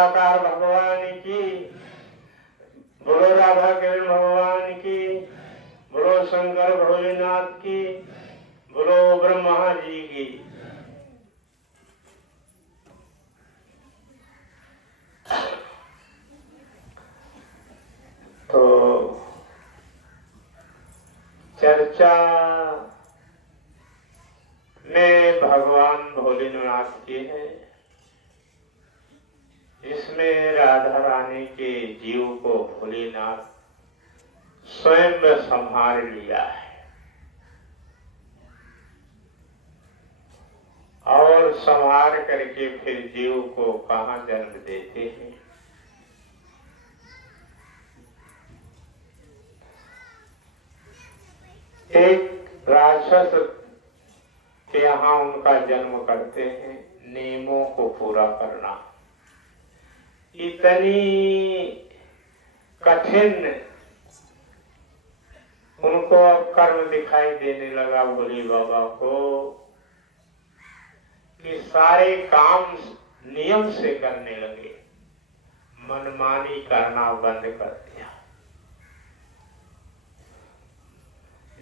निराकार भगवान की, बोलो राधा कृष्ण भगवान की, बोलो शंकर भोलेनाथ की, बोलो ब्रह्मा जी की। तो चर्चा में भगवान भोलेनाथ की है, जिसमें राधा रानी के जीव को भोलेनाथ स्वयं संभाल लिया है और संभाल करके फिर जीव को कहाँ जन्म देते हैं। एक राक्षस के यहाँ उनका जन्म करते हैं, नियमों को पूरा करना इतनी कठिन उनको अब कर्म दिखाई देने लगा भोले बाबा को कि सारे काम नियम से करने लगे, मनमानी करना बंद कर दिया।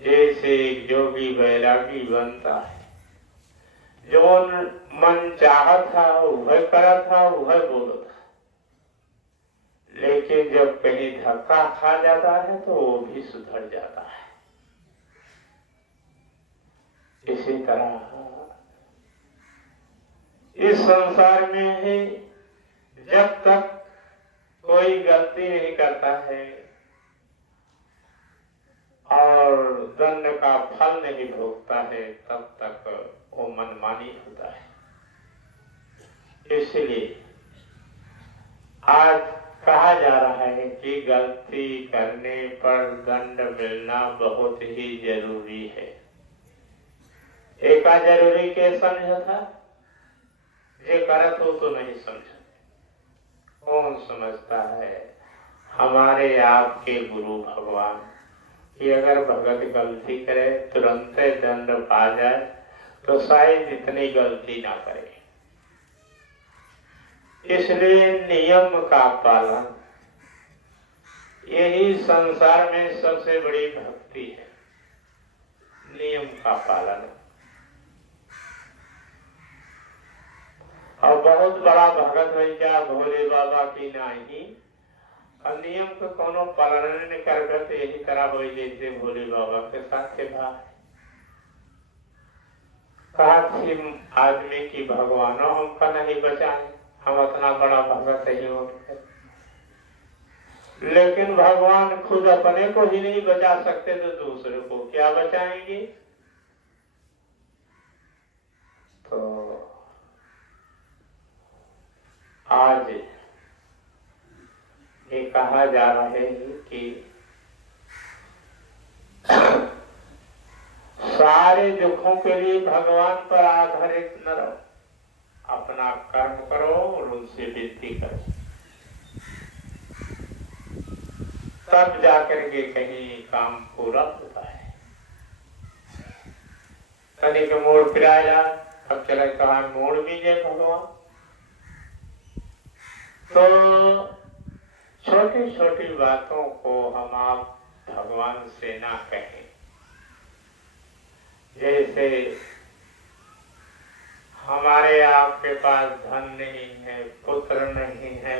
जैसे एक जोगी बैरागी बनता है, जो मन चाहा था वह करा था, वह बोला था, लेकिन जब कहीं धक्का खा जाता है तो वो भी सुधर जाता है। इसी तरह इस संसार में है, जब तक कोई गलती नहीं करता है और दंड का फल नहीं भोगता है, तब तक वो मनमानी होता है। इसलिए आज कहा जा रहा है कि गलती करने पर दंड मिलना बहुत ही जरूरी है। एका जरूरी के समझा था, जे करत हो तो नहीं समझा। कौन समझता है? हमारे आपके गुरु भगवान कि अगर भगत गलती करे तुरंत दंड पा जाए तो शायद इतनी गलती ना करे। इसलिए नियम का पालन यही संसार में सबसे बड़ी भक्ति है, नियम का पालन। और बहुत बड़ा भगत भैया भोले बाबा की नहीं, और नियम को कोनो पालन नहीं कर तो यही तरह हो जैसे भोले बाबा के साथ थे भाई। कहा थी आदमी की भगवानों हमका नहीं बचाए, हम इतना बड़ा भगत ही होते, लेकिन भगवान खुद अपने को ही नहीं बचा सकते तो दूसरे को क्या बचाएंगे। तो आज ये कहा जा रहा है कि सारे दुखों के लिए भगवान पर आधारित न रहो, अपना कर्म करो और उनसे विनती करो, तब जाकर के कहीं काम पूरा होता है। कहीं के मोड़ फिराया, अब चले कहा मोड़ भी जाए भगवान। तो छोटी छोटी बातों को हम आप भगवान से ना कहें। जैसे हमारे आपके पास धन नहीं है, पुत्र नहीं है,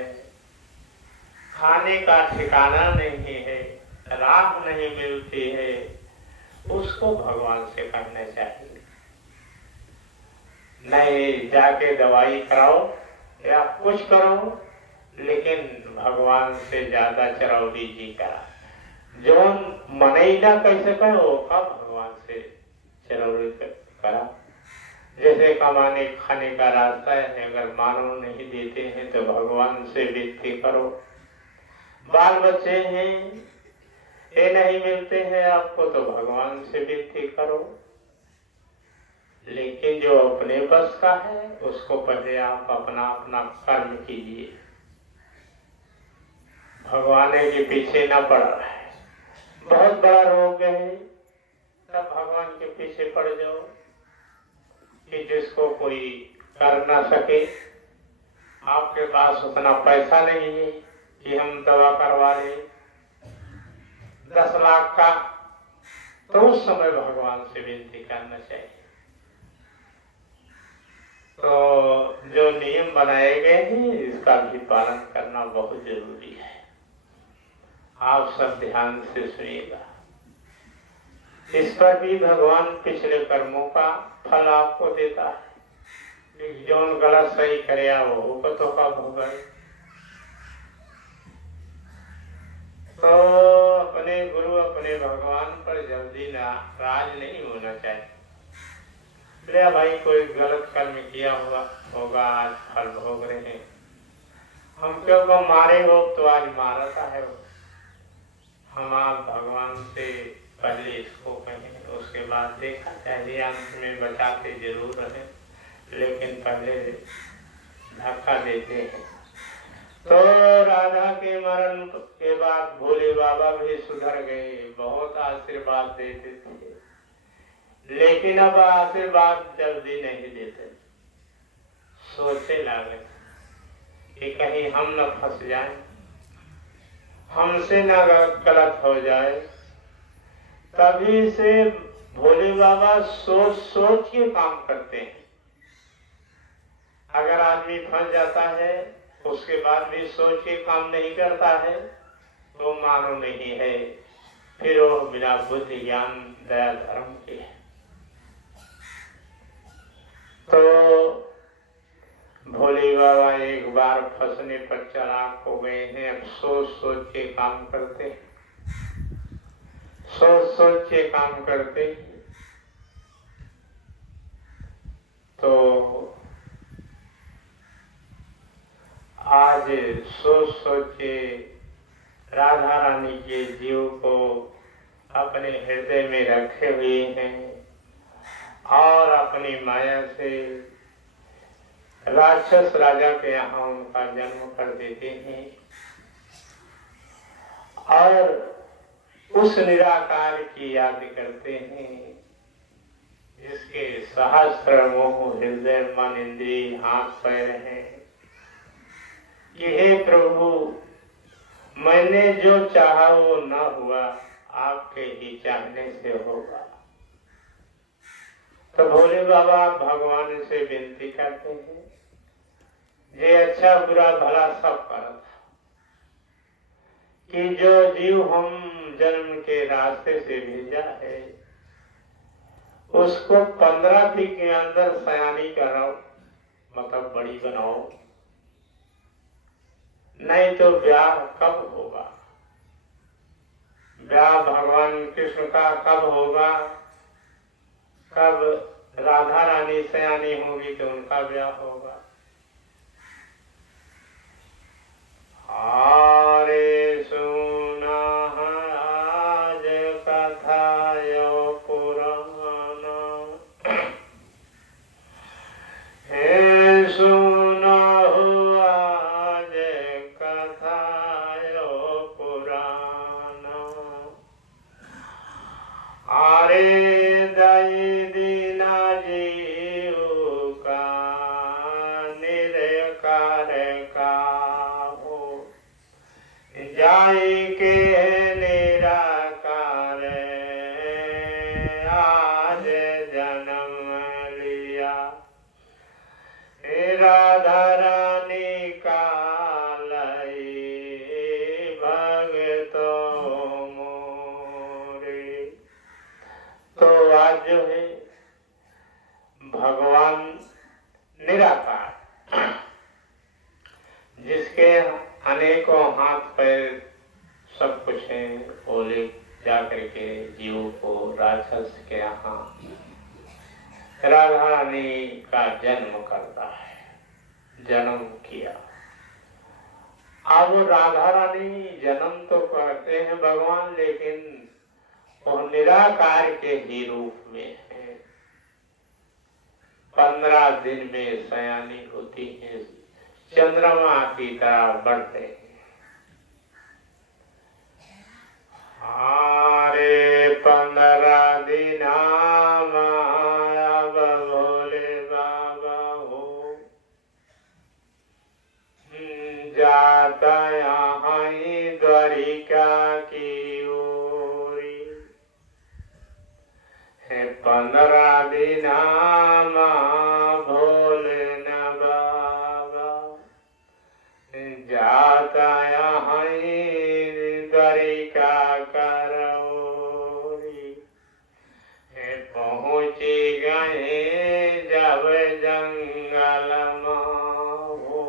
खाने का ठिकाना नहीं है, राह नहीं मिलती है, उसको भगवान से कहना चाहिए। नहीं जाके दवाई कराओ या कुछ करो, लेकिन भगवान से ज्यादा चरौड़ी जी करा। जो मन ही ना कैसे कहो अब भगवान से चरौड़ी करा। जैसे कमाने खाने का रास्ता है, अगर मानव नहीं देते हैं तो भगवान से विनती करो। बाल बच्चे हैं, ये नहीं मिलते हैं आपको तो भगवान से विनती करो। लेकिन जो अपने बस का है उसको पहले आप अपना अपना कर्म कीजिए, भगवान के पीछे न पड़ रहा है। बहुत बड़ा रोग है, तब भगवान के पीछे पड़ जाओ कि जिसको कोई कर ना सके। आपके पास उतना पैसा नहीं है कि हम दवा करवा ले 10 लाख का, तो उस समय भगवान से विनती करना चाहिए। तो जो नियम बनाए गए हैं इसका भी पालन करना बहुत जरूरी है। आप सब ध्यान से सुनिएगा। इस पर भी भगवान पिछले कर्मों का फल आपको देता है। जो गलत सही करे वो तो कब होगा। तो अपने गुरु अपने भगवान पर जल्दी नाराज नहीं होना चाहिए। ले भाई कोई गलत कर्म किया होगा आज फल भोग रहे हैं, हम क्यों को मारे हो तो आज मारता है वो। हम आप भगवान से पहले इसको कहें, उसके बाद देखा चाहिए। अंत में बचाते जरूर रहे, लेकिन पहले धक्का देते हैं। तो राधा के मरण के बाद भोले बाबा भी सुधर गए, बहुत आशीर्वाद देते थे, लेकिन अब आशीर्वाद जल्दी नहीं देते। सोचे लगे कि कहीं हम न फंस जाएं, हमसे न गलत हो जाए। तभी से भोले बाबा सोच सोच के काम करते हैं। अगर आदमी फंस जाता है उसके बाद भी सोच के काम नहीं करता है तो मानो नहीं है, फिर वो बिना बुद्धि ज्ञान दया धर्म के है। तो भोले बाबा एक बार फंसने पर चालाक हो गए हैं। अब सोच सोच के काम करते, सोच सोच के काम करते। तो आज सोच सोच के राधा रानी के जीव को अपने हृदय में रखे हुए हैं और अपनी माया से राक्षस राजा के यहाँ उनका जन्म कर देते हैं और उस निराकार की याद करते हैं जिसके सहस्त्र मोह हृदय मन इंद्रिय हाथ पैर हैं कि हे प्रभु, मैंने जो चाहा वो न हुआ, आपके ही चाहने से होगा। तो भोले बाबा भगवान से विनती करते हैं, ये अच्छा बुरा भला सब करता कि जो जीव हम जन्म के रास्ते से भेजा है उसको 15 दिन के अंदर सयानी कराओ, मतलब बड़ी बनाओ, नहीं तो ब्याह कब होगा। ब्याह भगवान कृष्ण का कब होगा, कब राधा रानी सयानी होगी तो उनका ब्याह होगा। अरे सुना आज कथा यो पुराना, हे सुना आज कथा यो पुराना। अरे दई दीना जीव का निरकार का जाय के निराकार आज जन्म लिया। राधा रानी का लई भगतों मोरे। तो आज जो है भगवान निराकार, जिसके अनेकों हाथ पैर सब कुछ है, वो ले जाकर के जीव को राक्षस के यहाँ राधा रानी का जन्म करता है, जन्म किया। अब राधा रानी जन्म तो करते हैं भगवान, लेकिन वो निराकार के ही रूप में है। 15 दिन में सयानी होती है, चंद्रमा की तरह बढ़ते हैं। अरे 15 दिन अब भोले बाबा हो, जाता यहाँ द्वारिका की ओरी, 15 दिन भोले न बाबा जाता यहाँ द्वारिका करोरी। पहुँची गए जब जंगल हो,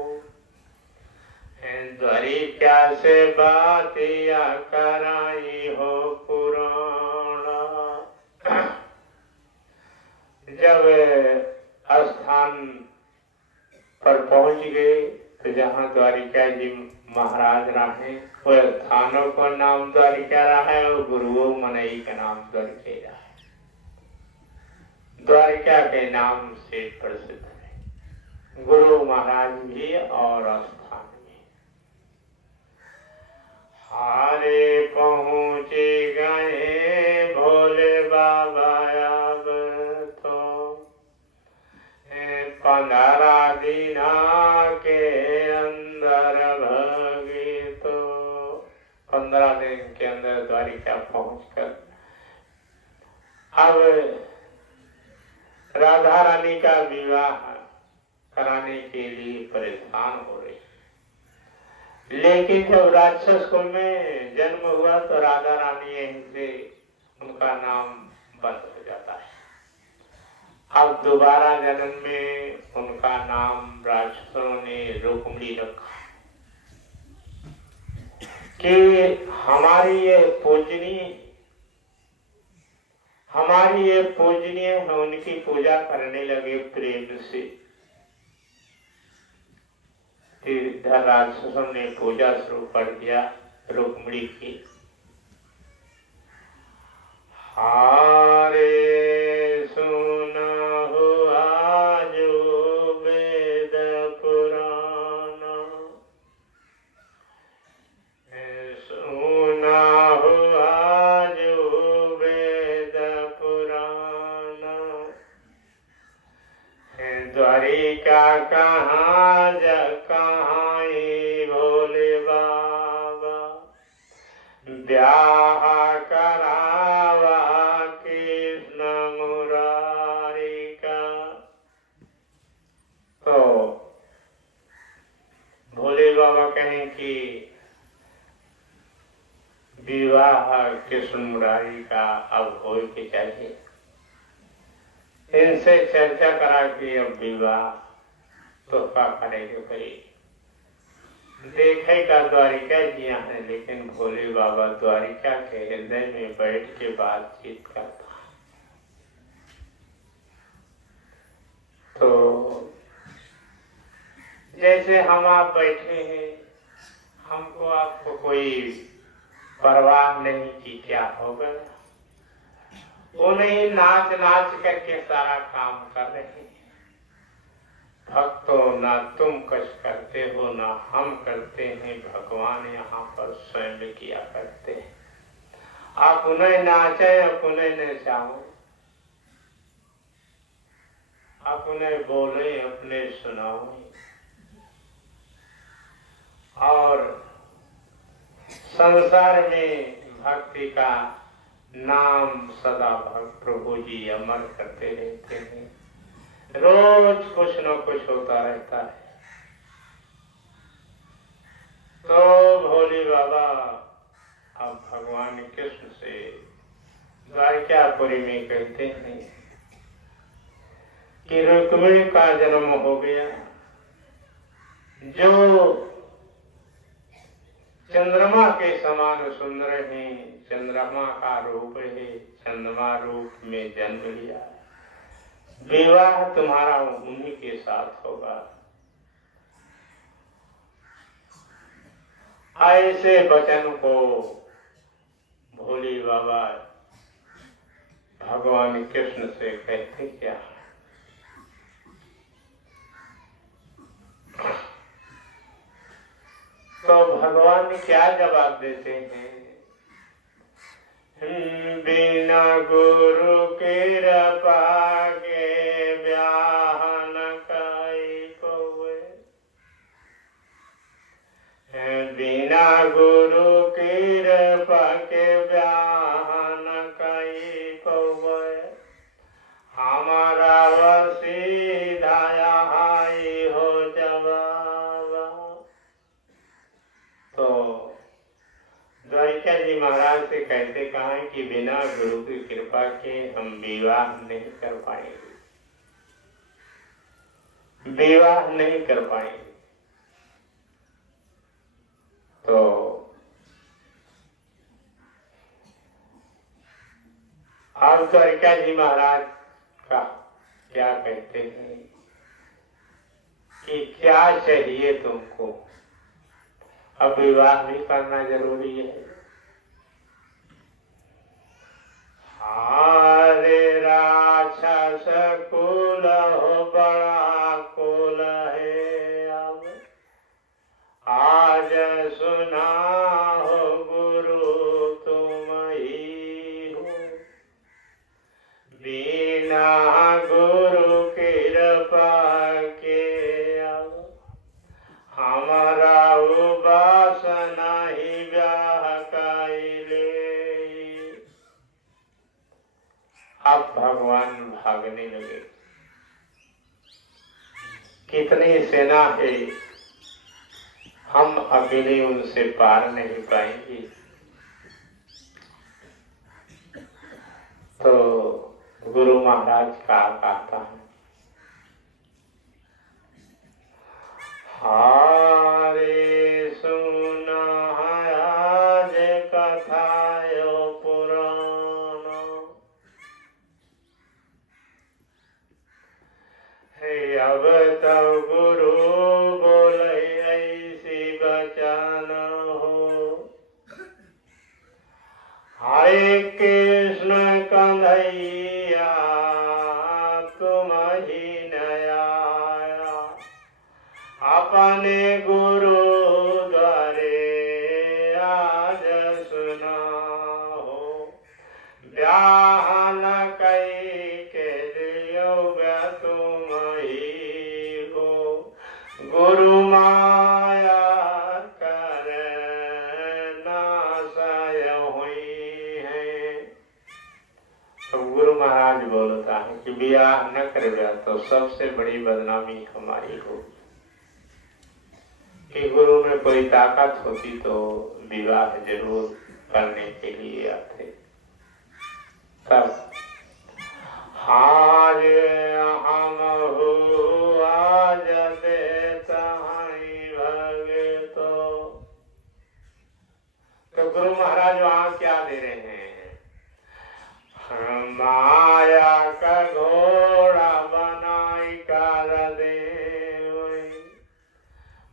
द्वारिका से बातिया कराई हो पुराना। जब स्थान पर पहुंच गए तो जहाँ द्वारिका जी महाराज रहे, वो स्थानों को नाम द्वारिका रहा है और गुरुओं मनई का नाम द्वारिका रहा है। द्वारिका के नाम से प्रसिद्ध है गुरु महाराज भी और स्थान भी। हारे पहुँचे गए भोले बाबा अब तो, 15 दिन के अंदर भगे तो। 15 दिन के अंदर द्वारिका पहुंचकर अब राधा रानी का विवाह कराने के लिए परेशान हो रही। लेकिन जब राक्षस कुल में जन्म हुआ तो राधा रानी यहीं से उनका नाम बंद हो जाता है। अब दोबारा जन्म में उनका नाम राक्षसों ने रुक्मिणी रखा कि हमारी ये पूजनीय है। उनकी पूजा करने लगे प्रेम से। इधर राक्षसों ने पूजा शुरू कर दिया रुक्मिणी की। हारे सुना हुआ जो वेद पुराना, सुना हुआ जो वेद पुराना, द्वारिका कहाँ भोले बाबा ब्याह करावा कृष्ण मुरारी का। तो भोले बाबा कहें कि विवाह कृष्ण मुरारी का अब हो के चाहिए। इनसे चर्चा करा कि अब विवाह तो क्या करेंगे भाई। देखेगा द्वारिका जी है, लेकिन भोले बाबा द्वारिका के हृदय में बैठ के बातचीत करता। तो जैसे हम आप बैठे हैं, हमको आपको कोई परवाह नहीं कि क्या होगा। उन्हें नाच करके सारा काम कर रहे हैं। भक्तों, ना तुम कुछ करते हो ना हम करते हैं, भगवान यहाँ पर स्वयं किया करते हैं। आप उन्हें नाचे, आप उन्हें नचाओ, आप उन्हें बोले, अपने सुनाओ। और संसार में भक्ति का नाम सदा भक्त प्रभु जी अमर करते रहते हैं। रोज कुछ न कुछ होता रहता है। तो भोले बाबा अब भगवान कृष्ण से द्वारिकापुरी में कहते हैं कि रुक्मिणी का जन्म हो गया, जो चंद्रमा के समान सुंदर है, चंद्रमा का रूप है, चंद्रमा रूप में जन्म लिया। विवाह तुम्हारा उन्हीं के साथ होगा। ऐसे वचन को भोले बाबा भगवान कृष्ण से कहते क्या? तो भगवान क्या जवाब देते हैं? बिना गुरु कृपा के ब्याह न काई कोई, गुरु कृपा के ब्याहन कई पौवे हमारा वसीधाया आई हो जवाब। तो द्वारिका जी महाराज से कहते कहा कि बिना गुरु की कृपा के हम विवाह नहीं कर पाएंगे, विवाह नहीं कर पाएंगे। तो अब द्वारिका जी महाराज का क्या कहते हैं कि क्या चाहिए तुमको, अब विवाह भी करना जरूरी है। हारे राक्षस कुल हो बड़ा कुल है, अब आज सुना हो गुरु तुम ही हो, बिना गुरु कृपा के अब हमारा उपासना ही ब्याह कैले। अब भगवान भागने लगे। कितनी सेना है, हम अकेले उनसे पार नहीं पाएंगे। तो गुरु महाराज का कहता है, हारे सुना आज कथायो पुराण, हे अब तो गुरु बोले ऐसी बचन हो, हाय कृष्ण कन्हैया तुम ही नया अपने गुरु द्वारे आज सुना हो, ब्याह न कई के योग तुम ही हो, गुरु माया कर नाशय हुई है। तो गुरु महाराज बोलता है कि ब्याह न करेगा तो सबसे बड़ी बदनामी हमारी होगी। कि गुरु में कोई ताकत होती तो विवाह जरूर करने के लिए आते। तब हाज हम हो आज देता भगे तो गुरु महाराज वहां क्या दे रहे हैं, माया का घोड़ा बनाई कर दे,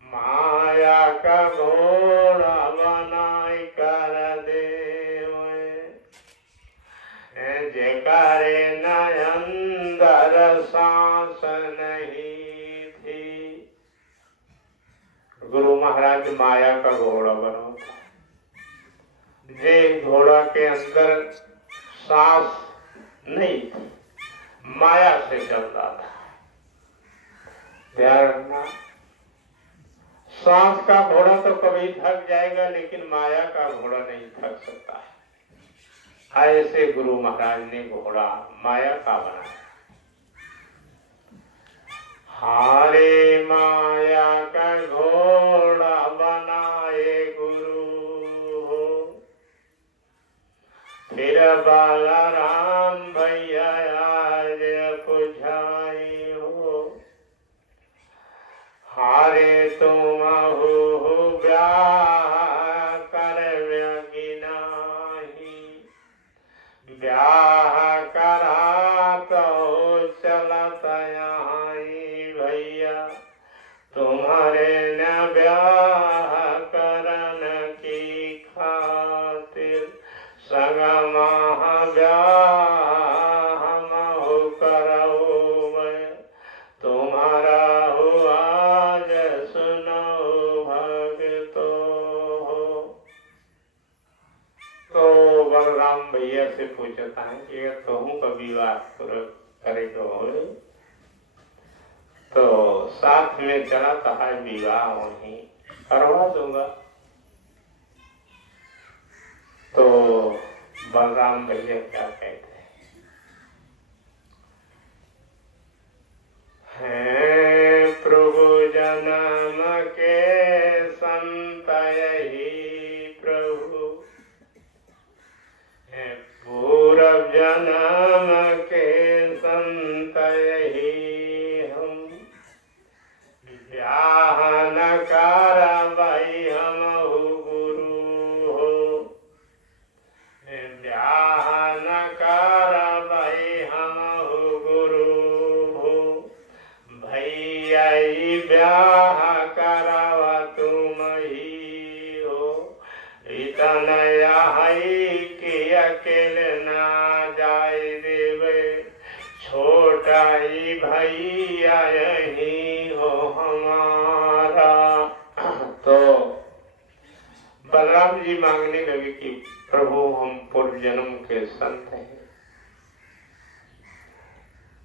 माया का घोड़ा बनाई कर दे, जेकारे नयंदर सांस नहीं थी। गुरु महाराज माया का घोड़ा बनोता, जे घोड़ा के अंदर सांस नहीं थी, माया से चल रहा था। ध्यान रखना, सांस का घोड़ा तो कभी थक जाएगा लेकिन माया का घोड़ा नहीं थक सकता है। ऐसे गुरु महाराज ने घोड़ा माया का बनाया। हारे माया का घोड़ा बनाए गुरु हो, फिर बालाराम भैया आज पुझाई हो, हारे तुम हो ब्याह कर नहीं, ब्याह करा तो चलत यहाँ भैया, तुम्हारे न ब्याह करन की खातिर, संगमा ब्याह हम हो करो मैं, तुम्हारा हो आज सुनो भगतो हो। तो बलराम भैया से पूछता है कि अगर तुम का विवाह करेगा हो तो साथ में चला कहा विवाह वहीं करवा दूंगा। तनया हई कि अकेले ना जाय देवे, छोटा ही भैया यही हो हमारा। तो बलराम जी मांगने लगे कि प्रभु हम पूर्व जन्म के संत हैं।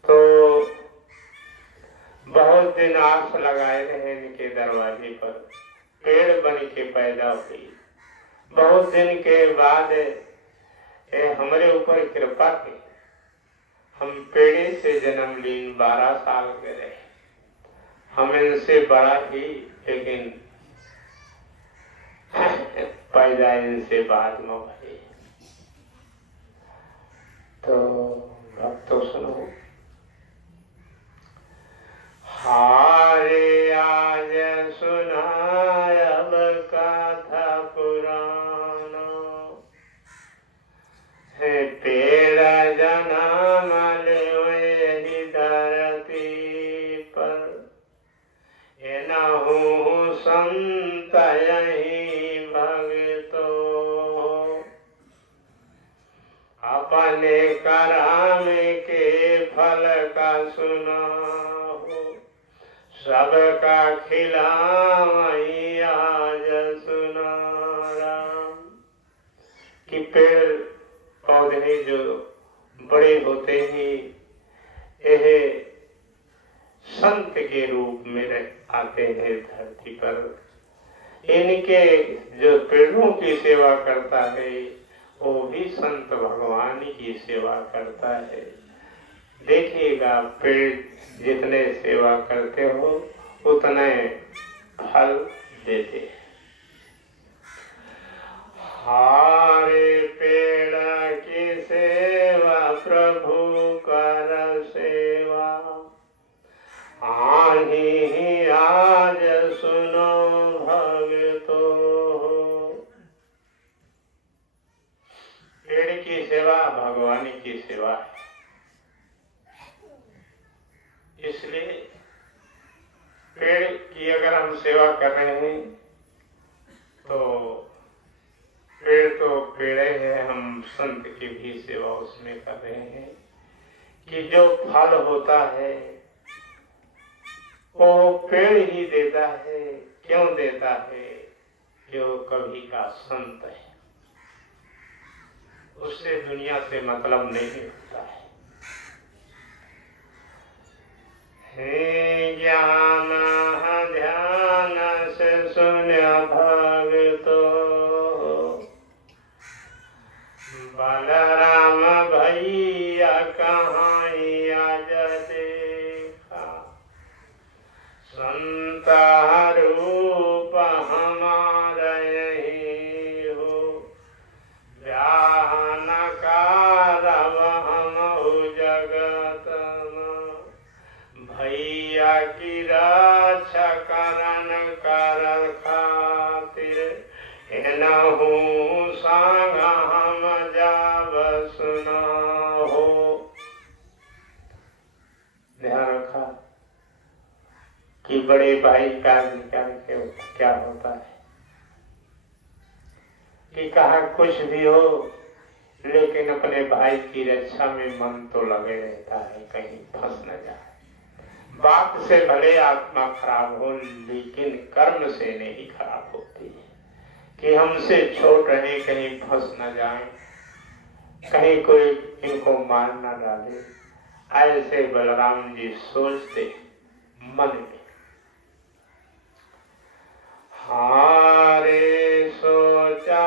तो बहुत दिन आस लगाए रहे इनके दरवाजे पर, पेड़ बन के पैदा हुई। बहुत दिन के बाद हमारे ऊपर कृपा की, हम पेड़े से जन्म लीन 12 साल के रहे। हम इनसे बड़ा ही, लेकिन पैदा इनसे बाद में भई। तो भक्तों सुनो, हारे आज सुनाय अब कथा पुराण, है पेड़ जन्म ले धरती पर, एनहु संत यही भगतो, अपने करम के फल का सुनाओ, सबका खिलावई आज सुना राम। कि पेड़ पौधे जो बड़े होते हैं यह संत के रूप में आते हैं धरती पर। इनके जो पेड़ों की सेवा करता है वो भी संत भगवान की सेवा करता है। देखिएगा, पेड़ जितने सेवा करते हो उतने फल देते हैं। हारे पेड़ की सेवा प्रभु कर सेवा, आही आज सुनो भगतो। पेड़ की सेवा भगवान की सेवा है, इसलिए पेड़ की अगर हम सेवा कर रहे हैं तो पेड़ तो पेड़े है, हम संत की भी सेवा उसमें कर रहे हैं कि जो फल होता है वो पेड़ ही देता है। क्यों देता है? जो कभी का संत है, उससे दुनिया से मतलब नहीं होता है। हे ज्ञान ध्यान से सुन भगतो, बलराम भैया कहाँ आज देखा, संत रूप हमारा यही हो, व्याहन कारव हम जगत में, भैया की रक्षा करन कर खातिर, एनहु संग हम जाब सुना हो। ध्यान रखा कि बड़े भाई का निकाल के क्या होता है कि कहा कुछ भी हो लेकिन अपने भाई की रक्षा में मन तो लगे रहता है, कहीं फंस न जाए। बात से भले आत्मा खराब हो लेकिन कर्म से नहीं खराब होती है कि हमसे छोड़ रहे, कहीं फंस न जाए, कहीं कोई इनको मार न डाले। ऐसे बलराम जी सोचते मन में। हारे सोचा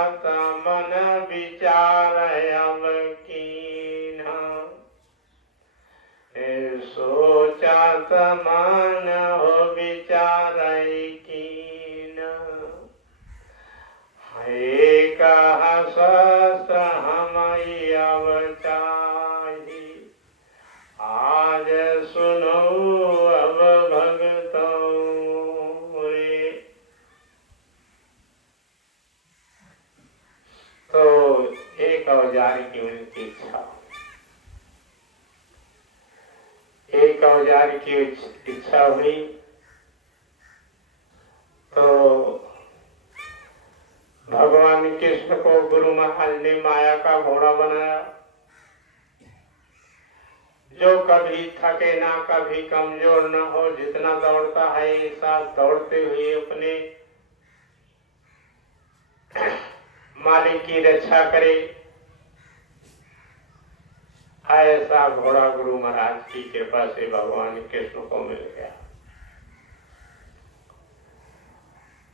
मन विचार अब कीना, सोचा मन हो विचार कीना, हे कहा स्वस्थ हम अब चाही, आज सुनो अब भगतों रे। तो एक औजार की उनकी इच्छा, एक औजार की इच्छा हुई तो भगवान कृष्ण को गुरु महाराज ने माया का घोड़ा बनाया, जो कभी थके ना, कभी कमजोर न हो, जितना दौड़ता है ऐसा दौड़ते हुए अपने मालिक की रक्षा करे, ऐसा घोड़ा गुरु महाराज की कृपा से भगवान कृष्ण को मिल गया।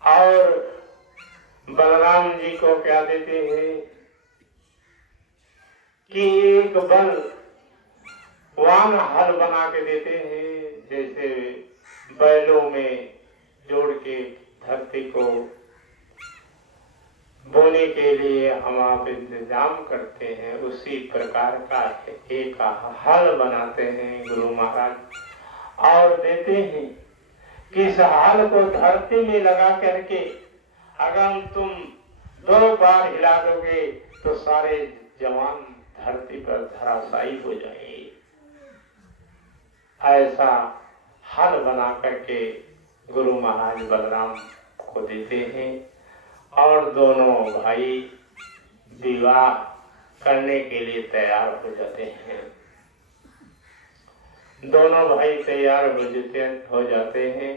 और बलराम जी को क्या देते हैं कि एक बल वान हल बना के देते हैं, जैसे बैलों में जोड़ के धरती को बोने के लिए हम आप इंतजाम करते हैं, उसी प्रकार का एक हल बनाते हैं गुरु महाराज और देते हैं कि इस हल को धरती में लगा करके अगर तुम 2 बार हिला दोगे तो सारे जवान धरती पर धराशायी हो जाएंगे। ऐसा हल बना करके गुरु महाराज बलराम को देते हैं और दोनों भाई विवाह करने के लिए तैयार हो जाते हैं। दोनों भाई तैयार हो जाते हैं।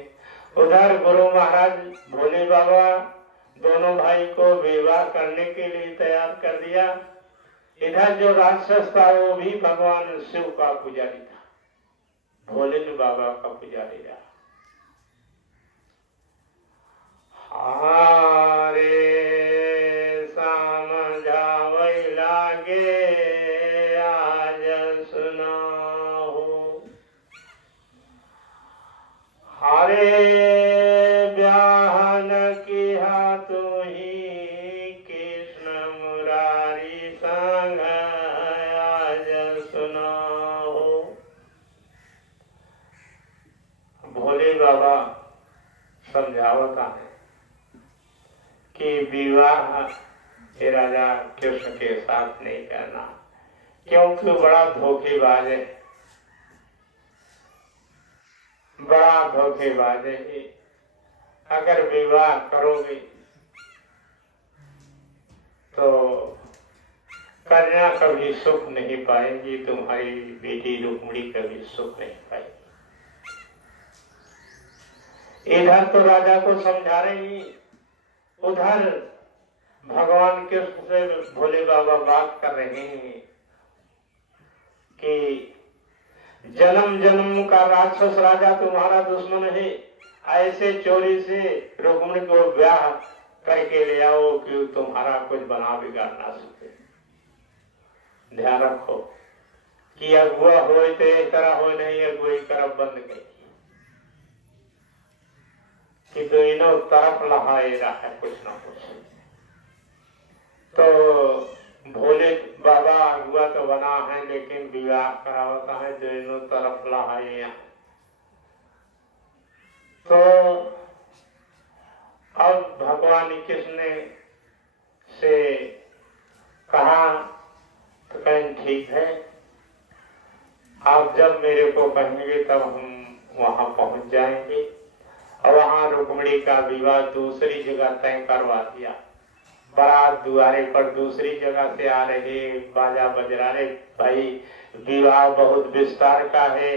उधर गुरु महाराज भोले बाबा दोनों भाई को विवाह करने के लिए तैयार कर दिया। इधर जो राक्षस था वो भी भगवान शिव का पुजारी था, भोले बाबा का पुजारी रहा। हारे समझावे लागे आज सुनाओ, हारे ब्याहन की हाथों ही कृष्ण मुरारी संग आज सुनाओ। भोले बाबा समझावता है कि विवाह हे राजा कृष्ण के साथ नहीं करना, क्योंकि बड़ा धोखेबाज है, बड़ा धोखेबाज है। अगर विवाह करोगे तो कन्या कभी सुख नहीं पाएगी, तुम्हारी बेटी रुक्मिणी कभी सुख नहीं पाएगी। इधर तो राजा को समझा रही, उधर भगवान कृष्ण से भोले बाबा बात कर रहे हैं कि जन्म जन्म का राक्षस राजा तुम्हारा दुश्मन है, ऐसे चोरी से रुक्मिणी को ब्याह करके ले आओ कि तुम्हारा कुछ बना बिगाड़ ना सके। ध्यान रखो कि अगुआ हो तो एक तरह हो, नहीं अगुई करब बंद गई कि दोनों तरफ लहाए रहा है कुछ ना कुछ। तो भोले बाबा अगुआ तो बना है लेकिन विवाह करावता है दोनों तरफ लहाए। तो अब भगवान कृष्ण से कहा तो कहें ठीक है, आप जब मेरे को कहेंगे तब हम वहां पहुंच जाएंगे। और वहां रुक्मिणी का विवाह दूसरी जगह तय करवा दिया। बारात द्वारे पर दूसरी जगह से आ रहे, बाजा बज रहे, भाई विवाह बहुत विस्तार का है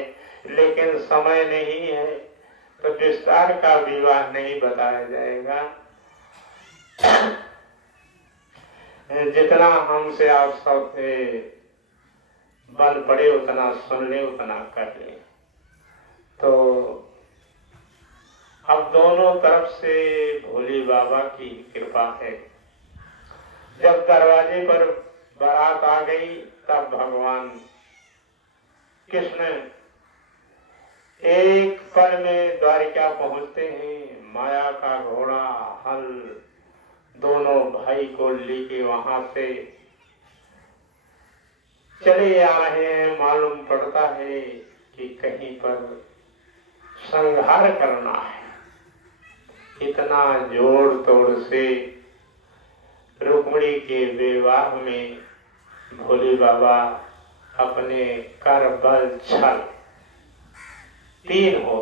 लेकिन समय नहीं है, तो विस्तार का विवाह नहीं बताया जाएगा। जितना हमसे आप सबसे बन पड़े उतना सुन ले, उतना कर ले। तो अब दोनों तरफ से भोले बाबा की कृपा है। जब दरवाजे पर बारात आ गई तब भगवान कृष्ण एक पल में द्वारिका पहुंचते हैं। माया का घोड़ा हल दोनों भाई को लेके वहां से चले आ रहे हैं। मालूम पड़ता है कि कहीं पर संहार करना है। इतना जोड़ तोड़ से रुक्मिणी के विवाह में भोले बाबा अपने कर बल छल 3 हो,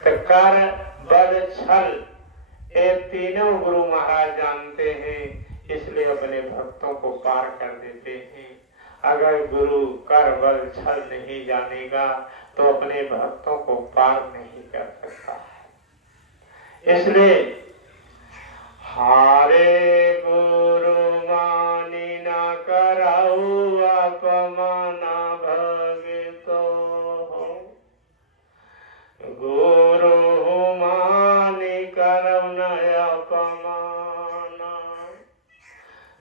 तो कर बल छल ये तीनों गुरु महाराज जानते हैं, इसलिए अपने भक्तों को पार कर देते हैं। अगर गुरु कर बल छल नहीं जानेगा तो अपने भक्तों को पार नहीं कर सकता है। इसलिए हारे गुरु मानी न कराऊ अपमाना भगतो, गुरु मानी करऊ न अपमाना,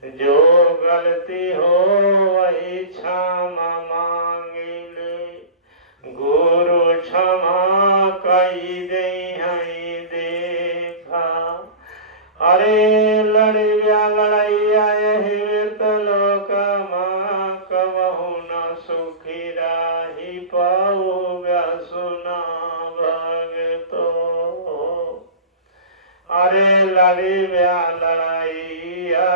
जो गलती हो वही क्षमा मांगिले, गुरु क्षमा कई दे देखा। अरे लड़िया लड़ैया यही व्यर्थ लोक माँ, कबहु न सुखी राही पाऊगा सुना भगतो। अरे लड़िया लड़ैया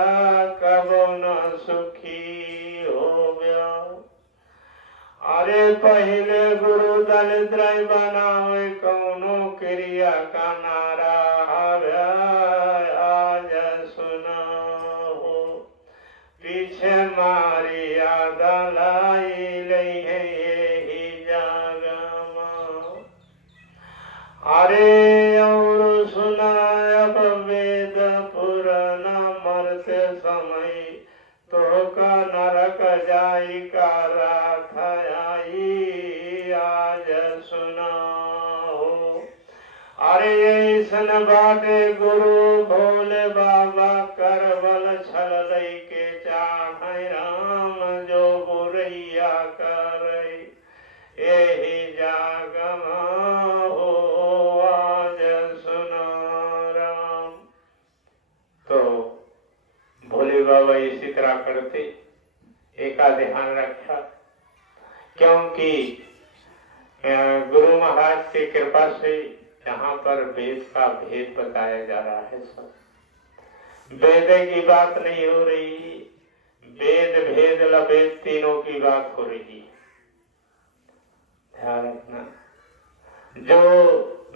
कबहु न सुखी हो गया। अरे पहले गुरु दलिद्र बनावे कौनो क्रिया का नारा, आज सुना हो पीछे मारी याद लाई लई है यही जागमा। अरे और सुना अब वेद पुराण मरते समय तो का नरक जाई का रात आई, आज सुना हो। अरे ऐसन बाटे गुरु भोले बाबा करबल छल लई के चाहे राम, जो बुरैया करे यही जागमा हो, आज सुना राम। तो भोले बाबा इसी तरह करते, एक का ध्यान रखा, क्योंकि गुरु महाराज की कृपा से यहाँ पर वेद का भेद बताया जा रहा है। सब वेद की बात नहीं हो रही, वेद भेद लभेद तीनों की बात हो रही है। ध्यान रखना, जो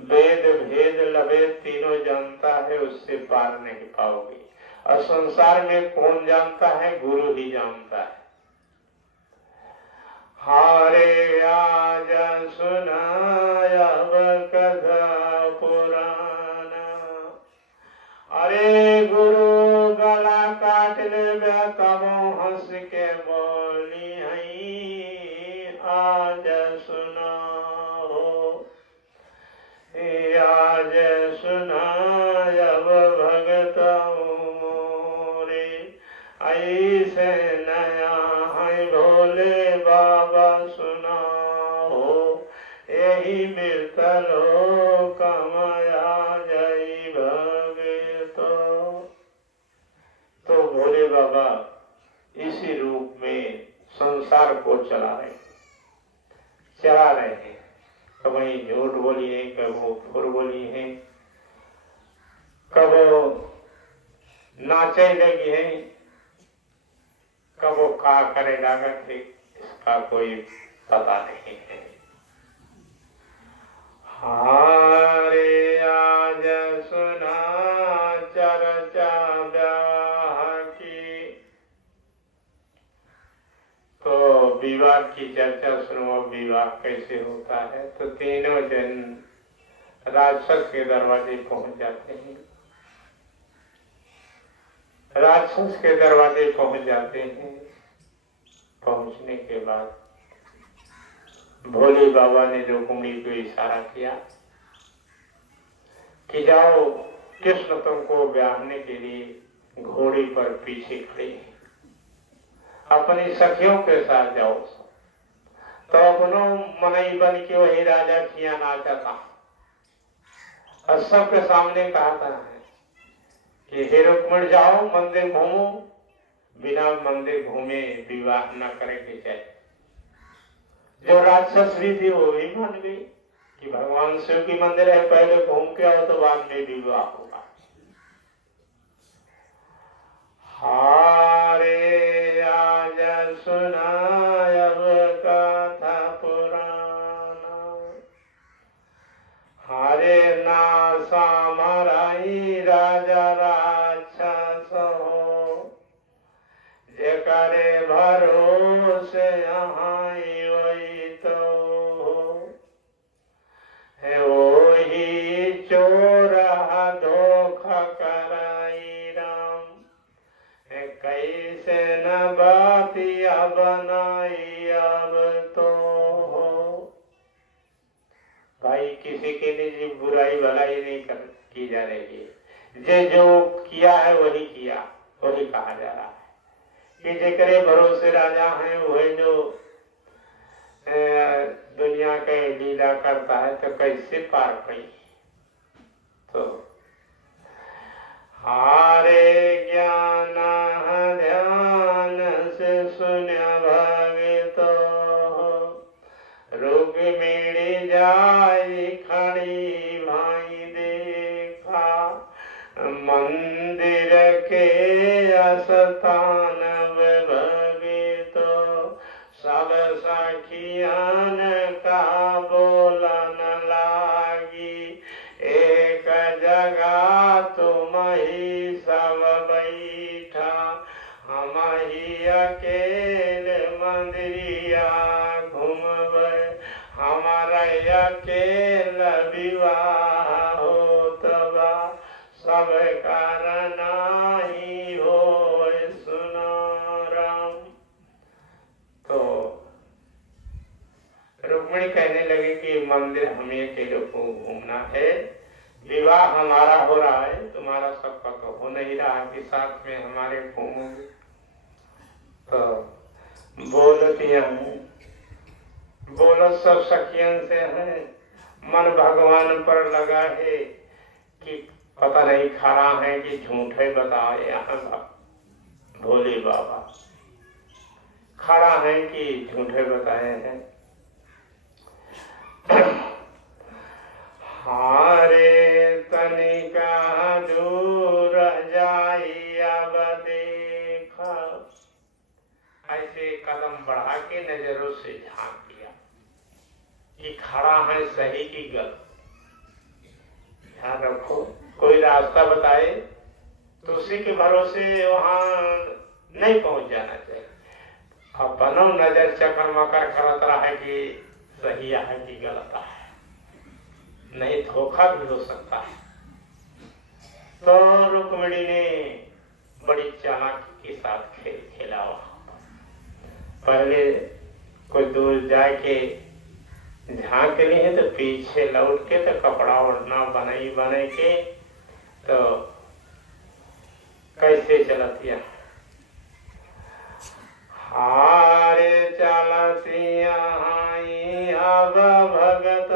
वेद भेद लभेद तीनों जानता है उससे पार नहीं पाओगे। और संसार में कौन जानता है? गुरु ही जानता है। हारे आज सुनाया कथा पुराना, अरे गुरु गला काट ले तब हंस के बोली है, आज सुनाओ आज सुनाया भगत मोरे, ऐसे नया है भोले बाबा सुनाओ, यही मृत लोक माया जय भगतो। तो भोले बाबा इसी रूप में संसार को चला रहे हैं। कभी झूठ बोली है, कभी फुर बोली है, कब नाचे लगी है, कब का करे लागत है, इसका कोई पता नहीं है। हारे आज सुना चर्चा ब्याह की, तो विवाह की चर्चा सुनो। विवाह कैसे होता है? तो तीनों जन राक्षस के दरवाजे पहुंच जाते हैं। राक्षस के दरवाजे पहुंच जाते हैं। पहुंचने के बाद भोले बाबा ने रुक्मिणी को इशारा किया कि जाओ, कृष्ण तुमको ब्याहने के लिए घोड़े पर पीछे खड़े हैं, अपनी सखियों के साथ जाओ। तो अपनो मनई बन के वही राजा किया नाचता और सबके सामने कहता है कि हे रुक्मिणी जाओ, मंदिर घूमो, बिना मंदिर घूमे विवाह न करेंगे चाहिए। जो राक्षस भी थी वो भी मान गई कि भगवान शिव की मंदिर है, पहले घूम के आओ तो बाद में विवाह होगा। हारे आज सुनाया कथा पुराना, हारे नासा मराई बनाई अब तो हो। भाई किसी की निजी बुराई भलाई नहीं की जा रही है। जे जो किया है वही किया, वही कहा जा रहा है कि जेकरे भरोसे राजा है वही जो दुनिया के लीला करता है तो कैसे पार पड़ी। तो हारे ज्ञान ध्यान से सुन्या भगतो, रुक्मिणी जाई खड़ी भाई देखा, मंदिर के अस्थान भगतो, सब सखियन का बोलन लागी, एक जगह तुम ही सब बैठा, हम ही अकेले मंदिरिया घूमबे, हमारा अकेला विवाह होतबा, सब कारण ही हो सुनो राम। तो रुक्मिणी कहने लगी कि मंदिर हमें अकेले को घूमना है, विवाह हमारा हो रहा है, तुम्हारा सबका तो हो नहीं रहा कि साथ में हमारे घूमोगे। तो बोलतियां हैं, बोलो सब सखियन से है, मन भगवान पर लगा है कि पता नहीं खरा है कि झूठे बताओ। यहाँ भोले बाबा खड़ा है कि झूठे बताए हैं। हारे तनिका दूर जाई अब देखा, ऐसे कदम बढ़ा के नजरों से झांक लिया कि खड़ा है सही की गलत। ध्यान रखो, कोई रास्ता बताए तो उसी के भरोसे वहां नहीं पहुंच जाना चाहिए। अपनो नजर चकर मकर करत रहा है कि सही है कि गलत है, नहीं धोखा भी हो सकता है। तो रुक्मिणी ने बड़ी चालाकी के साथ खेल खेला। पहले कोई दूर जाके झांक ली है तो पीछे लौट के तो कपड़ा ओढ़ना बनाई के तो कैसे चलतिया। हारे चलतिया अब भगत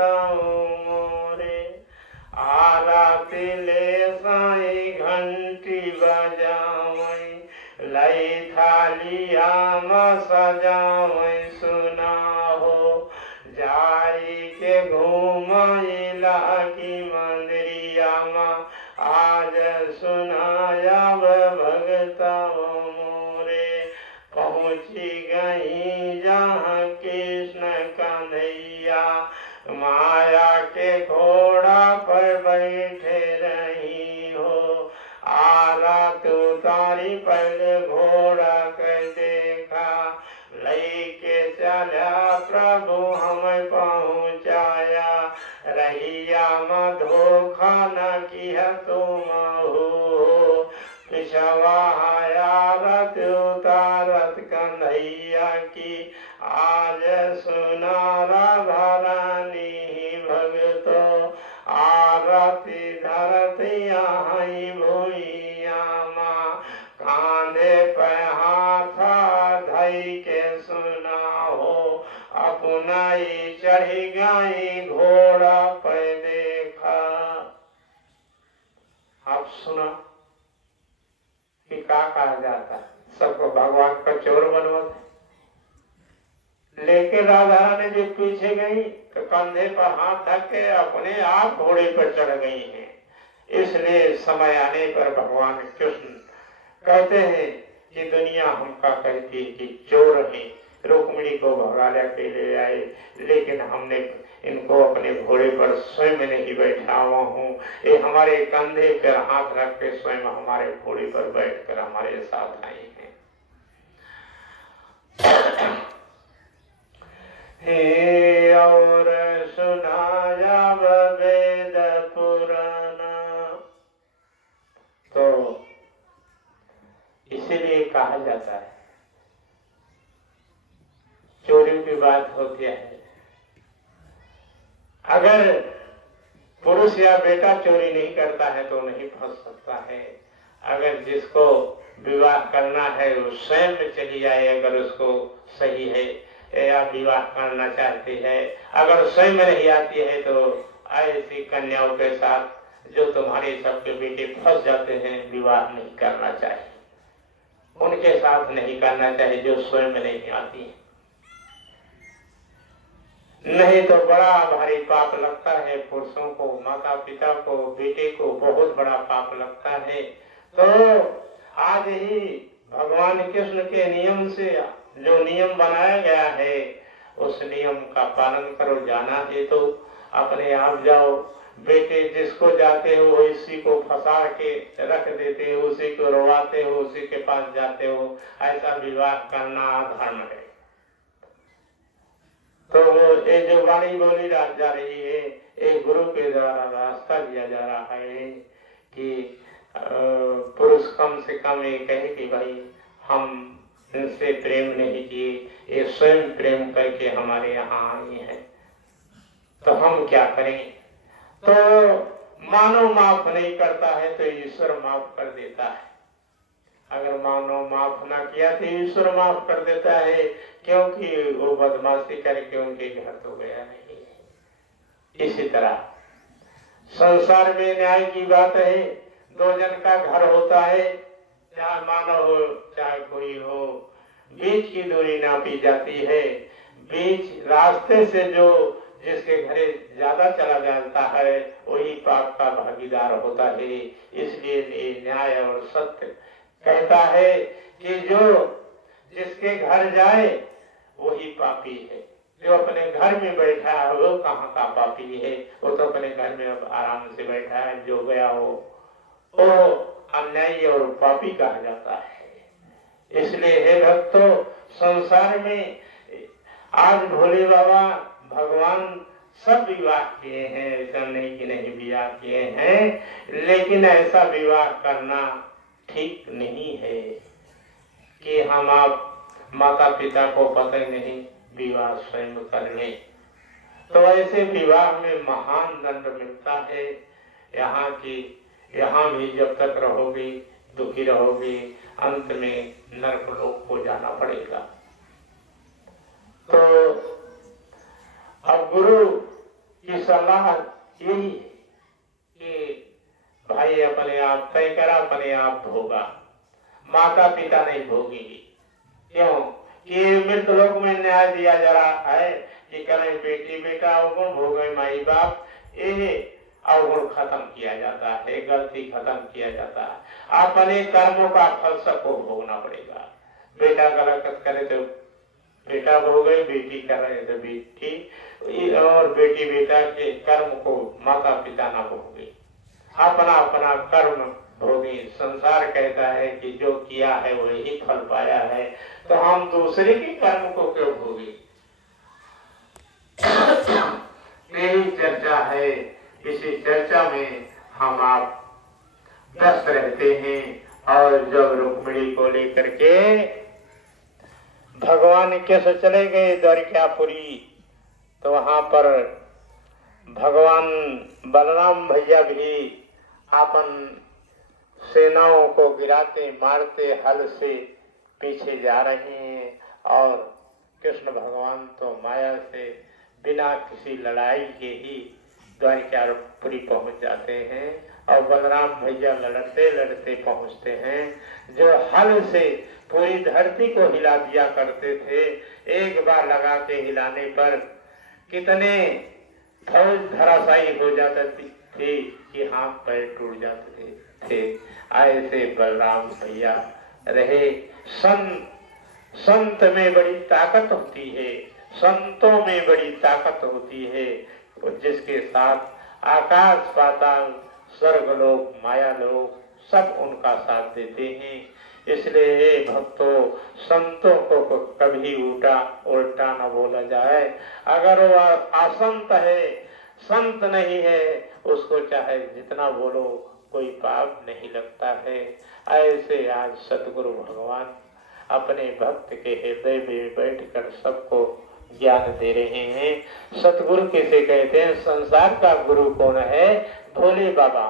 मोरे, आरती ले साई घंटी बजावई, लई थालिया में सजावई सुना हो, जाई के घूमइला की मंदिरिया में, आज सुनाया भगता मोरे, पहुँची गई जहाँ कृष्ण कन्हैया, माया के घोड़ा पर बैठे रही हो, आरत उतारी पहले घोड़ा कर देखा, लेके चला प्रभु हमें पहुँचाया, रहिया में धोखा न किया तुम हो, पिछवा आरत उतारत कन्हैया की, आज सुनारा भरानी भगतो, आरती धरती यहाँ भूइया माँ, कांधे पे हाथा धई के सुना हो, अपना ही चढ़ी गई घोड़ा पे देखा। आप सुना कि क्या कहा जाता है, सबको भगवान का चोर बनवाते। लेके राधा रानी जो पीछे गई तो कंधे पर हाथ धर के अपने आप घोड़े पर चढ़ गई हैं। इसलिए समय आने पर भगवान कृष्ण कहते हैं कि दुनिया हमका कहती है कि चोर है, रुक्मिणी को भगा के ले आए, लेकिन हमने इनको अपने घोड़े पर स्वयं नहीं बैठा हुआ हूँ, ये हमारे कंधे पर हाथ रख के स्वयं हमारे घोड़े पर बैठकर हमारे साथ आई हैं। हे और सुनाया वेद पुराना, तो इसीलिए कहा जाता है चोरी की बात होती है। अगर पुरुष या बेटा चोरी नहीं करता है तो नहीं फंस सकता है। अगर जिसको विवाह करना है वो स्वयं चली जाए, अगर उसको सही है या विवाह करना चाहती है, अगर स्वयं नहीं आती है तो ऐसी कन्याओं के साथ जो तुम्हारे सबके बेटे फंस जाते हैं, विवाह नहीं करना चाहिए, उनके साथ नहीं करना चाहिए जो स्वयं नहीं आती है। नहीं तो बड़ा भारी पाप लगता है पुरुषों को, माता पिता को, बेटे को बहुत बड़ा पाप लगता है। तो आज ही भगवान कृष्ण के नियम से जो नियम बनाया गया है उस नियम का पालन करो। जाना है तो अपने आप जाओ, बेटे जिसको जाते हो उसी को फंसा के रख देते हो, उसी को रोवाते हो, उसी के पास जाते हो, ऐसा विवाह करना अधर्म है। तो वो ये जो वाणी बोली जा रही है, एक गुरु के द्वारा रास्ता दिया जा रहा है कि पुरुष कम से कम ये कहे कि भाई हम इनसे प्रेम नहीं किए, ये स्वयं प्रेम करके हमारे यहाँ आई है, तो हम क्या करें। तो मानव माफ नहीं करता है तो ईश्वर माफ कर देता है। अगर मानव माफ ना किया तो ईश्वर माफ कर देता है, क्योंकि वो बदमाशी करके उनके घर तो गया नहीं है। इसी तरह संसार में न्याय की बात है, दो जन का घर होता है, चाहे मानव हो चाहे कोई हो, बीच की दूरी नापी जाती है। बीच रास्ते से जो जिसके घरे ज्यादा चला जाता है वही पाप का भागीदार होता है। इसलिए न्याय और सत्य कहता है कि जो जिसके घर जाए वही पापी है। जो अपने घर में बैठा है वो कहाँ का पापी है, वो तो अपने घर में अब आराम से बैठा है, जो गया हो वो अन्यायी और पापी कहा जाता है। इसलिए हे भक्तों, संसार में आज भोले बाबा भगवान सब विवाह किए हैं, ऐसा नहीं कि नहीं विवाह किए हैं, लेकिन ऐसा विवाह करना ठीक नहीं है कि हम आप माता पिता को पता ही नहीं विवाह स्वयं कर ले। तो ऐसे विवाह में महान दंड मिलता है। यहाँ भी जब तक रहोगी दुखी रहोगी, अंत में नरक लोक को जाना पड़ेगा। तो अब गुरु की सलाह यही कि भाई अपने आप तय करा, अपने आप भोगा, माता पिता नहीं भोगेगी। क्यों कि मृत लोक में न्याय दिया जा रहा है कि करें बेटी बेटा अवगुण, भोगे माई बाप, ये अवगुण खत्म किया जाता है, गलती खत्म किया जाता है। अपने कर्मों का फल सबको भोगना पड़ेगा। बेटा गलत करे तो बेटा भोगे, बेटी कर रहे तो बेटी, और बेटी बेटा के कर्म को माता पिता ना भोगे, अपना अपना कर्म भोगे। संसार कहता है कि जो किया है वही फल पाया है, तो हम दूसरे के कर्म को क्यों भोगे। यही चर्चा है, इसी चर्चा में हम आप व्यस्त रहते हैं। और जब रुक्मिणी को लेकर के भगवान कैसे चले गए द्वारिकापुरी, तो वहां पर भगवान बलराम भैया भी अपन सेनाओं को गिराते मारते हल से पीछे जा रहे हैं, और कृष्ण भगवान तो माया से बिना किसी लड़ाई के ही द्वारिकापुरी पहुंच जाते हैं, और बलराम भैया लड़ते लड़ते पहुंचते हैं। जो हल से पूरी धरती को हिला दिया करते थे, एक बार लगा के हिलाने पर कितने फौज धराशायी हो जाती थी कि हाथ पैर टूट जाते थे। ऐसे बलराम भैया रहे। संत में बड़ी ताकत होती है, संतों में बड़ी ताकत होती है, जिसके साथ आकाश पाताल स्वर्गलोक माया लोक सब उनका साथ देते हैं। इसलिए भक्तों, संतों को कभी उल्टा न बोला जाए। अगर वो असंत है, संत नहीं है, उसको चाहे जितना बोलो कोई पाप नहीं लगता है। ऐसे आज सतगुरु भगवान अपने भक्त के हृदय में बैठकर सबको ज्ञान दे रहे हैं। सतगुरु किसे कहते हैं? संसार का गुरु कौन है? भोले बाबा।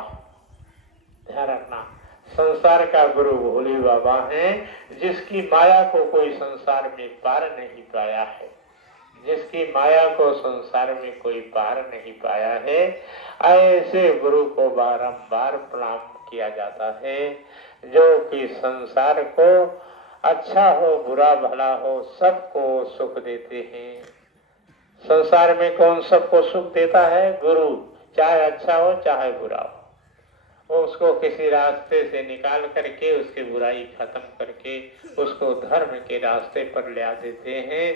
ध्यान रखना, संसार का गुरु भोले बाबा हैं, जिसकी माया को कोई संसार में पार नहीं पाया है, जिसकी माया को संसार में कोई पार नहीं पाया है। ऐसे गुरु को बारंबार प्रणाम किया जाता है, जो कि संसार को अच्छा हो बुरा भला हो सबको सुख देते हैं। संसार में कौन सबको सुख देता है? गुरु, चाहे अच्छा हो चाहे बुरा हो। वो उसको किसी रास्ते से निकाल करके उसकी बुराई खत्म करके उसको धर्म के रास्ते पर ले आ देते हैं।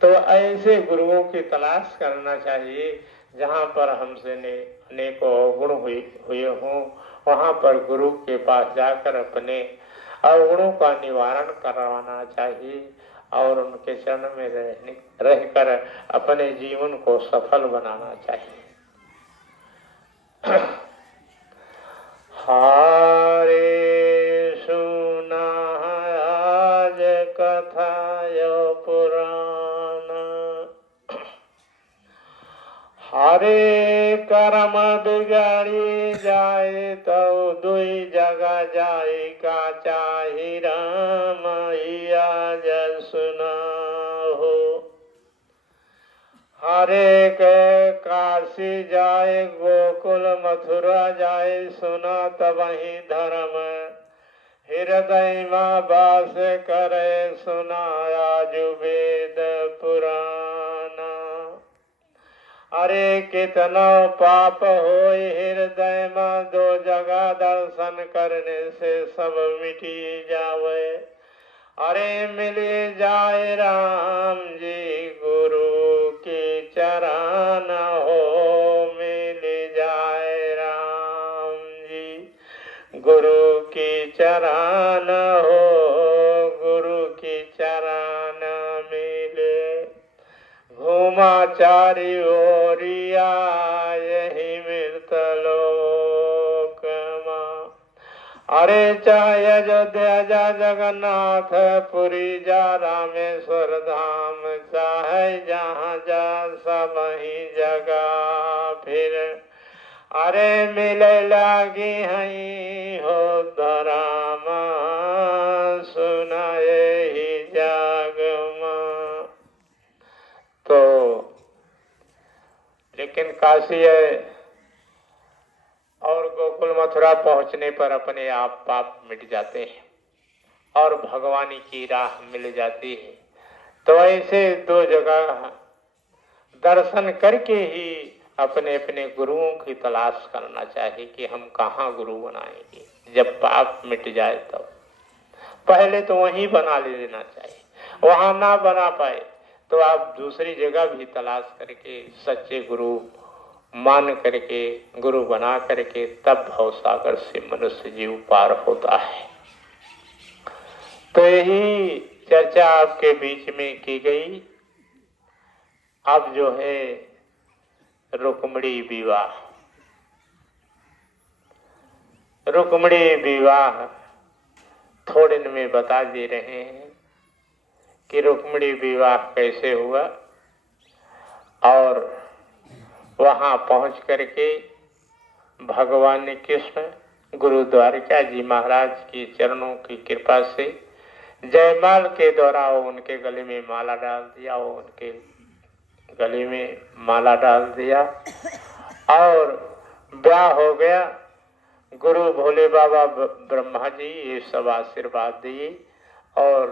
तो ऐसे गुरुओं की तलाश करना चाहिए, जहाँ पर हमसे अनेकों अवगुण हुए हों, वहाँ पर गुरु के पास जाकर अपने अवगुणों का निवारण करवाना चाहिए और उनके चरण में रहकर अपने जीवन को सफल बनाना चाहिए। हारे सुना आज कथा यो पुराण, हरे कर्म बिगाड़ी जाए तो दुई जगह जाए का चाही राम आज सुना हो। हरे के काशी जाए गोकुल मथुरा जाए सुना तब ही धर्म, हृदय में वास करे सुना आज वेद पुराण। अरे कितना पाप होए हृदय में दो जगह दर्शन करने से सब मिटी जावे। अरे मिल जाए राम जी गुरु के चरण हो, मिल जाए राम जी गुरु के चरण हो, गुरु के चरण मिले। घूमा चारी ओरिया यही मृत लोक मां। अरे चाहे अयोध्या जा जगन्नाथ पुरी जा रामेश्वर धाम, चाहे जहाँ जा सब ही जगह फिर। अरे मिले लागी हई हो धराम, सुनाए ही जग मां। तो लेकिन काशी है और गोकुल मथुरा पहुंचने पर अपने आप पाप मिट जाते हैं और भगवानी की राह मिल जाती है। तो ऐसे दो जगह दर्शन करके ही अपने अपने गुरुओं की तलाश करना चाहिए कि हम कहाँ गुरु बनाएंगे। जब पाप मिट जाए तब पहले तो वहीं बना लेना चाहिए, वहां ना बना पाए तो आप दूसरी जगह भी तलाश करके सच्चे गुरु मान करके गुरु बना करके तब भवसागर से मनुष्य जीव पार होता है। तो यही चर्चा आपके बीच में की गई। अब जो है रुक्मिणी विवाह, रुक्मिणी विवाह थोड़े में बता दे रहे हैं कि रुक्मिणी विवाह कैसे हुआ और वहां पहुंच करके भगवान ने कृष्ण गुरु द्वारिका जी महाराज की चरणों की कृपा से जयमाल के द्वारा उनके गले में माला डाल दिया, उनके गले में माला डाल दिया और ब्याह हो गया। गुरु भोले बाबा ब्रह्मा जी ये सब आशीर्वाद दिए और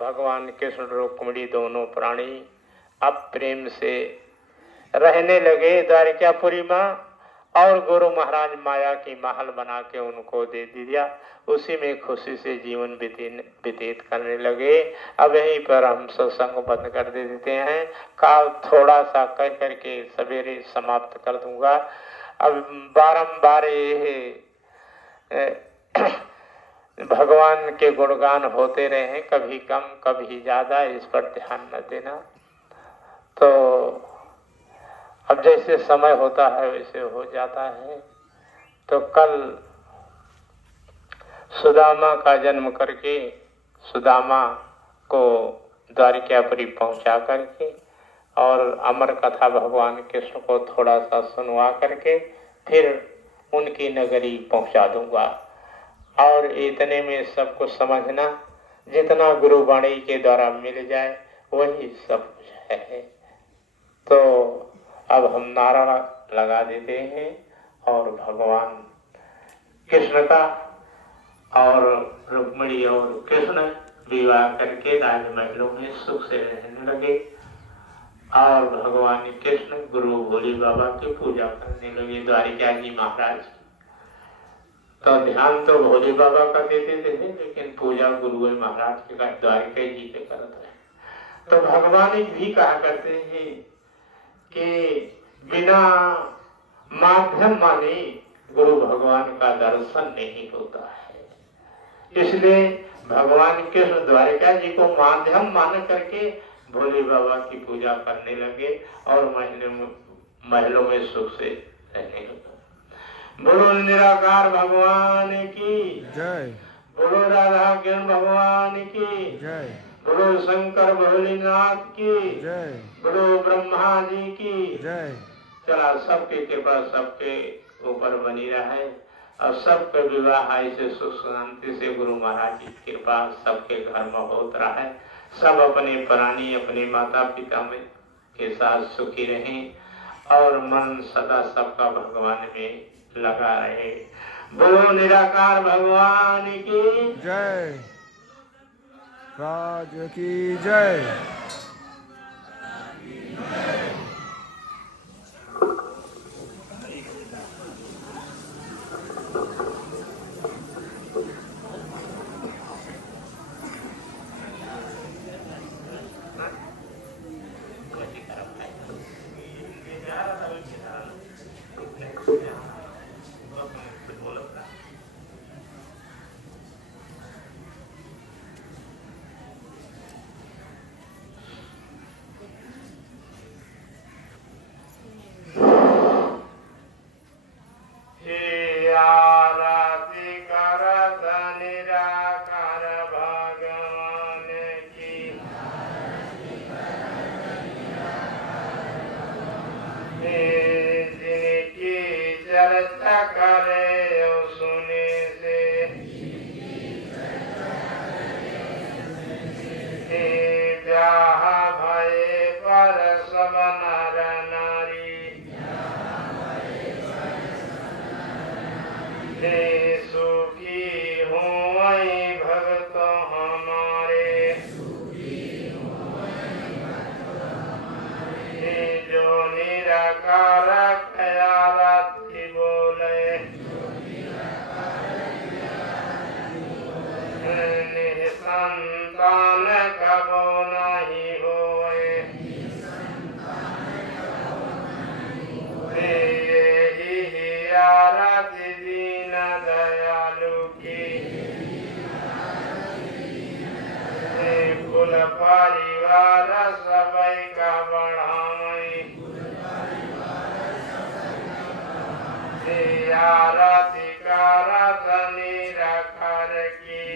भगवान कृष्ण रुक्मिणी दोनों प्राणी अब प्रेम से रहने लगे द्वारिकापुरी में। और गुरु महाराज माया की महल बना के उनको दे दिया, उसी में खुशी से जीवन व्यतीत करने लगे। अब यहीं पर हम सत्संग बंद कर देते हैं। काल थोड़ा सा कह करके सवेरे समाप्त कर दूंगा। अब बारंबार ये भगवान के गुणगान होते रहे, कभी कम कभी ज्यादा, इस पर ध्यान न देना। तो अब जैसे समय होता है वैसे हो जाता है। तो कल सुदामा का जन्म करके सुदामा को द्वारिकापुरी पहुंचा करके और अमर कथा भगवान कृष्ण को थोड़ा सा सुनवा करके फिर उनकी नगरी पहुंचा दूंगा। और इतने में सब कुछ समझना, जितना गुरुवाणी के द्वारा मिल जाए वही सब कुछ है। तो अब हम नारा लगा देते हैं और भगवान कृष्ण का और रुक्मिणी और कृष्ण विवाह करके राजमहलों में सुख से रहने लगे और भगवान कृष्ण गुरु भोले बाबा की पूजा करने लगे, द्वारिका जी महाराज। तो ध्यान तो भोले बाबा का देते थे, लेकिन पूजा गुरु महाराज के द्वारिका जी के करते हैं। तो भगवान भी कहा करते हैं कि बिना माध्यम माने गुरु भगवान का दर्शन नहीं होता है। इसलिए भगवान कृष्ण द्वारिका जी को माध्यम मान करके भोले बाबा की पूजा करने लगे और महलों में सुख से रहने लगे। बोलो निराकार भगवान की जय, बोलो राधा कृष्ण भगवान की जय, बोलो शंकर भोलेनाथ की जय, बोलो ब्रह्मा जी की जय। चला सबके कृपा सबके ऊपर बनी रहे और सबके विवाह ऐसे सुख शांति से गुरु महाराज की कृपा सबके घर में होता रहे। सब अपने प्राणी अपने माता पिता में के साथ सुखी रहें और मन सदा सबका भगवान में लगा रहे। बोलो निराकार भगवान की जय, राज की जय। परिवार सबई का बढ़ाई आरती करत निरखर की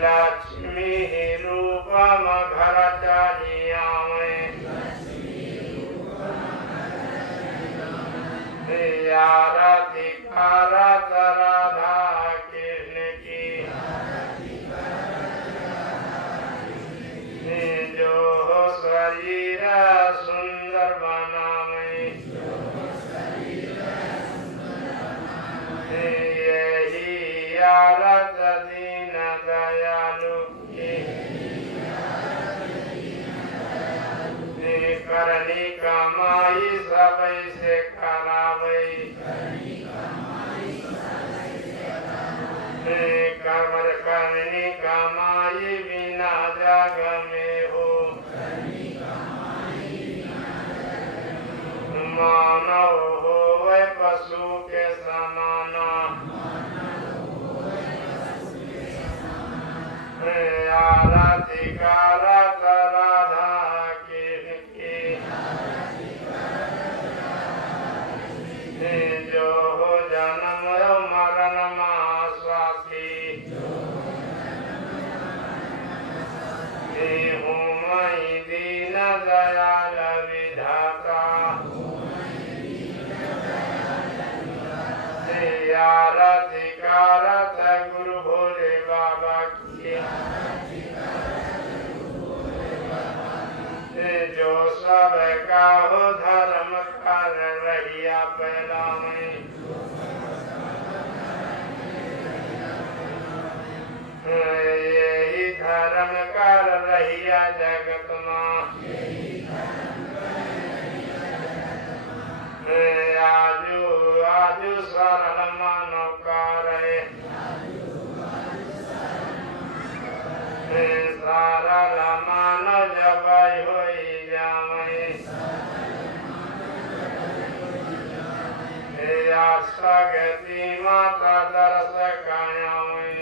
लक्ष्मी रूपम घर चलिया आरती करत राधा कृष्ण की जो शरीर सुंदर बनावे यही आरत दीन दयालु की करनी कमाई सबई से करावे कमर करनी कमाई बिना जग में हो मानव हो वह पशु के समाना आरती करत राधा कृष्ण की जो हो जन्म मरण मां स्वासी आरती कारत गुरु भोले बाबा की, जो सब का हो धर्म कर रहिया पैलामणि, यही धर्म कर रहिया जगत माँ, आजू आजू सरल मानो करे, सरल मानो जब होई जामय, सगति माता दर्श कायामय,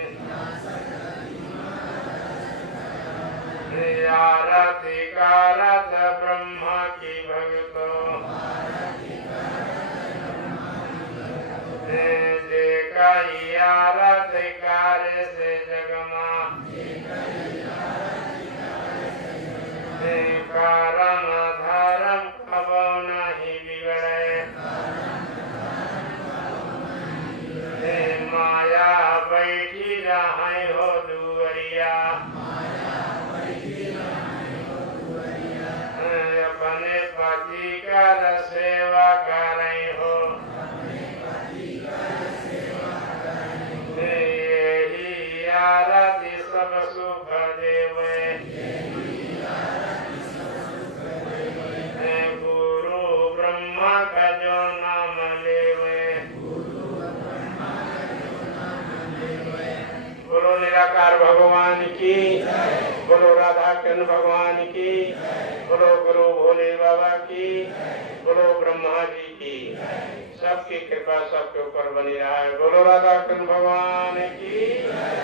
आरती कारत ब्रह्मा की भगतो, आरती कार्य से जगमा, कारण धर्म कबो नहीं बिगड़े, माया बैठी रहे हो दुअरिया, अपने पति कर सेवा करे हो, यही आरती सब सुख देवे, गुरु ब्रह्मा का जो नाम लेवे, बोलो निराकार भगवान की, बोलो राधा कृष्ण भगवान की, बोलो गुरु भोले बाबा की, बोलो ब्रह्मा जी की, सबकी कृपा सबके ऊपर बनी रहा है। बोलो राधा कृष्ण भगवान की।